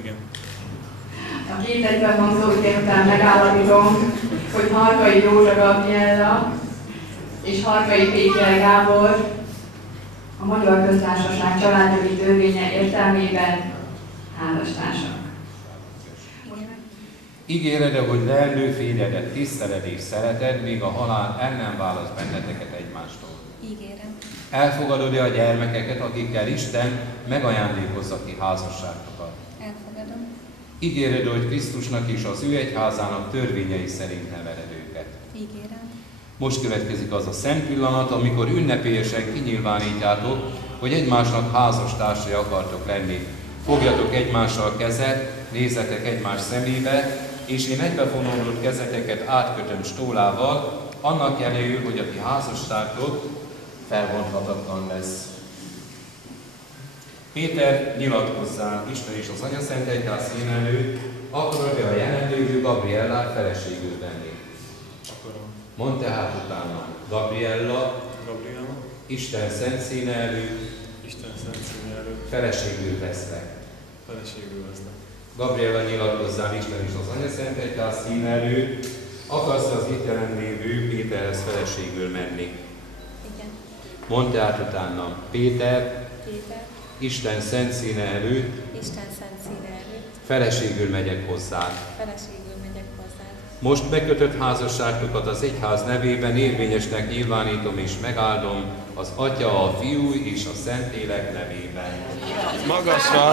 Igen. A két egyben hangzó után megállapítom, hogy Harkai Józsa Gabriella és Harkai Péter Gábor a Magyar Köztársaság családjogi törvénye értelmében házastársak. Ígéred-e, hogy lelnő férjedet tiszteled és szereted, míg a halál el nem választ benneteket egymástól? Ígérem. Elfogadod-e a gyermekeket, akikkel Isten megajándékozza ki házasságokat? Elfogadom. Ígéred, hogy Krisztusnak és az ő egyházának törvényei szerint neveled őket? Ígérem. Most következik az a szent pillanat, amikor ünnepélyesen kinyilvánítjátok, hogy egymásnak házastársai akartok lenni. Fogjatok egymással kezet, nézzetek egymás szemébe, és én egybefonódott kezeteket átkötöm stólával, annak jeléül, hogy a ti házasságotok felvonhatatlan lesz. Péter, nyilatkozzál, Isten és az Anya Szent Egyház szín előtt, akarod-e a jelenlévő Gabriellát feleségül venni? Akarom. Mondd tehát utána, Gabriella, Gabriella, Isten szent színe előtt, Isten szent színe előtt feleségül veszlek. feleségül vesznek. Gabriella, nyilatkozzál Isten és az Anya Szent Egyház szín előtt, akarsz az itt jelenlévő Péterhez feleségül menni? Igen. Mondd tehát utána, Péter, Péter, Isten szent színe előtt, Isten szent színe előtt, feleségül megyek hozzád. feleségül megyek hozzád. Most megkötött házasságotokat az egyház nevében érvényesnek nyilvánítom és megáldom az Atya, a Fiú és a Szentlélek nevében. Magasra!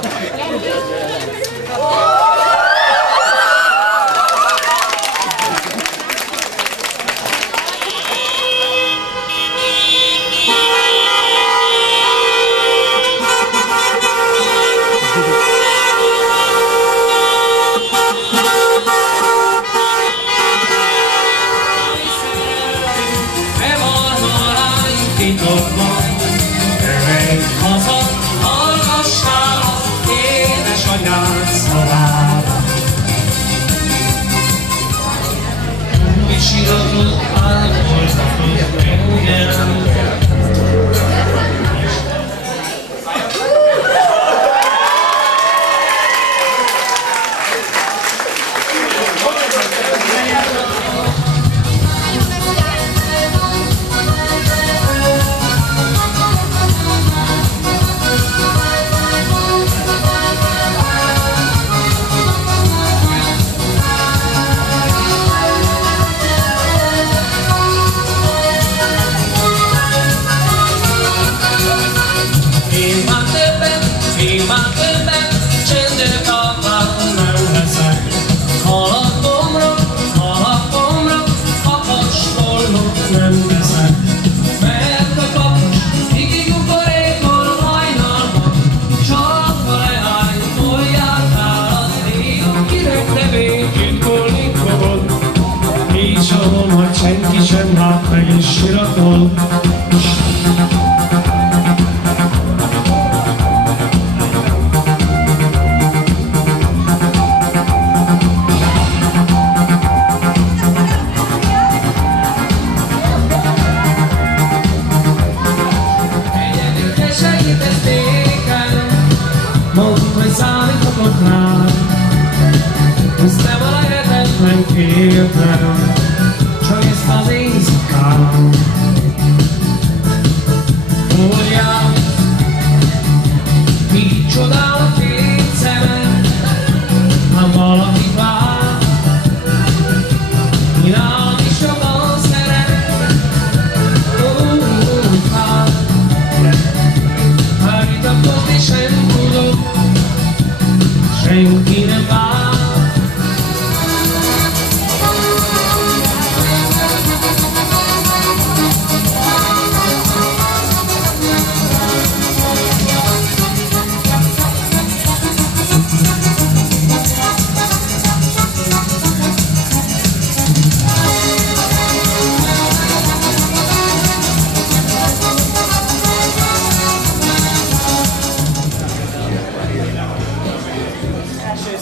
Senki sem lát meg és siratol. Egyedül segítesz nékem, mondd, hogy számíthatok rád. Ez nem a lehetetlen kértem, csak ezt az éjszakán. Mondjál, így csodál a két szemed, ha valaki vár. Én állam is jobban szeret, hát. Elvitatkozni sem tudok, senki nem vár.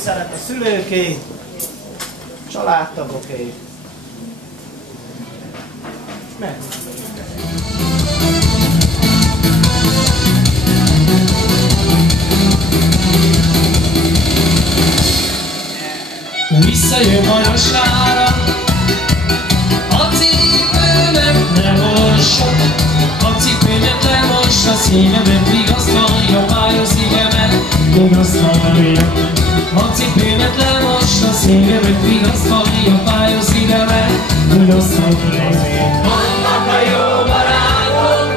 Szeret a szülőké, családtagoké. Meg. visszajön Marosvára. A cipőmet lemossa, a cipőmet lemossa, szívemet vigasztalja, fájó szívemet vigasztalja. A cipőmet lemossa, szívemet vigasztalja, fájó szívemet vigasztalja. Vannak a jó barátok,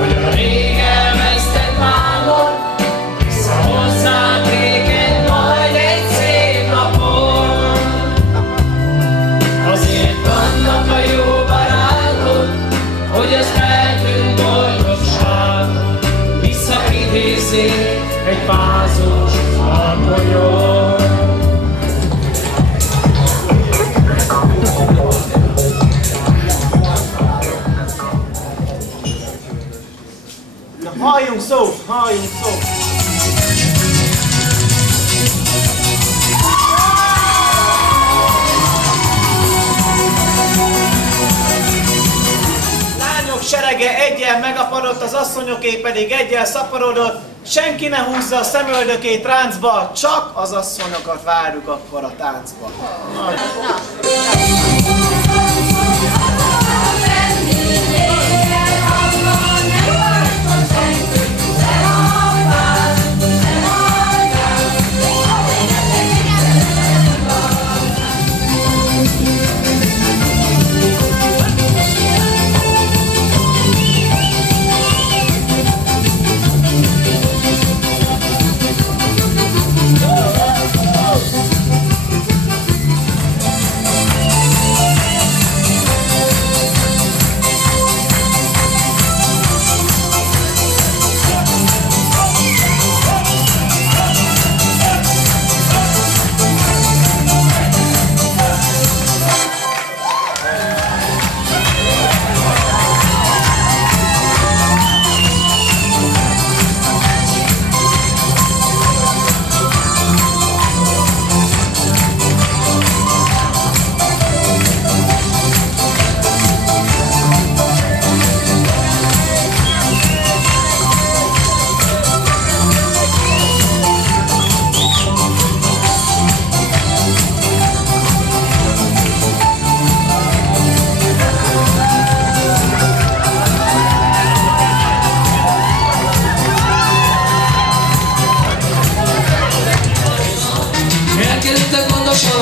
hogy a rég elvesztett vámon visszahozzák régen majd egy szép napon. Azért vannak a jó barátok, hogy az eltűnt boldogság visszaidézzék egy fázós alkonyon. Halljunk szó, halljunk szó! Lányok serege eggyel megapadott, az asszonyoké pedig eggyel szaporodott. Senki ne húzza a szemöldökét ráncba, csak az asszonyokat várjuk akkor a táncba.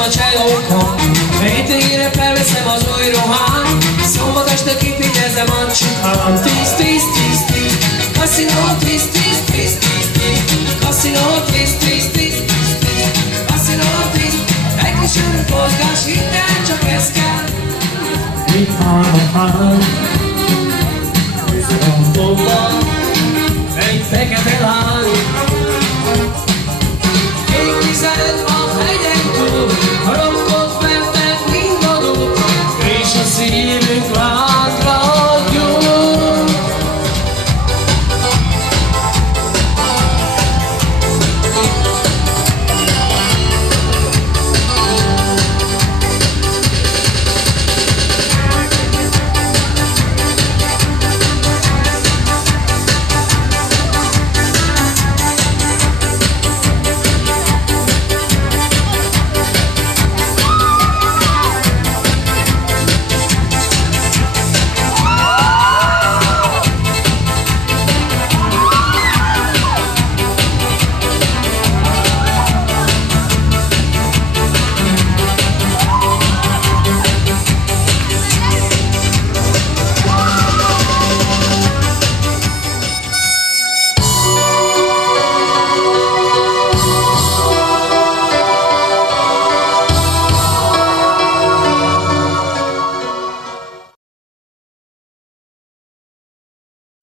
A cselókon, hétvégére felveszem az új ruhám, szombat este kipitezem a csukám. Tíz, tíz, tíz, tíz, kaszinó, tíz, tíz, tíz, tíz, tíz, kaszinó, tíz, tíz, tíz, tíz, kaszinó, tíz. Egy kis önmozgás, hidd csak ez kell. Itt van a hám, egy fekete lány,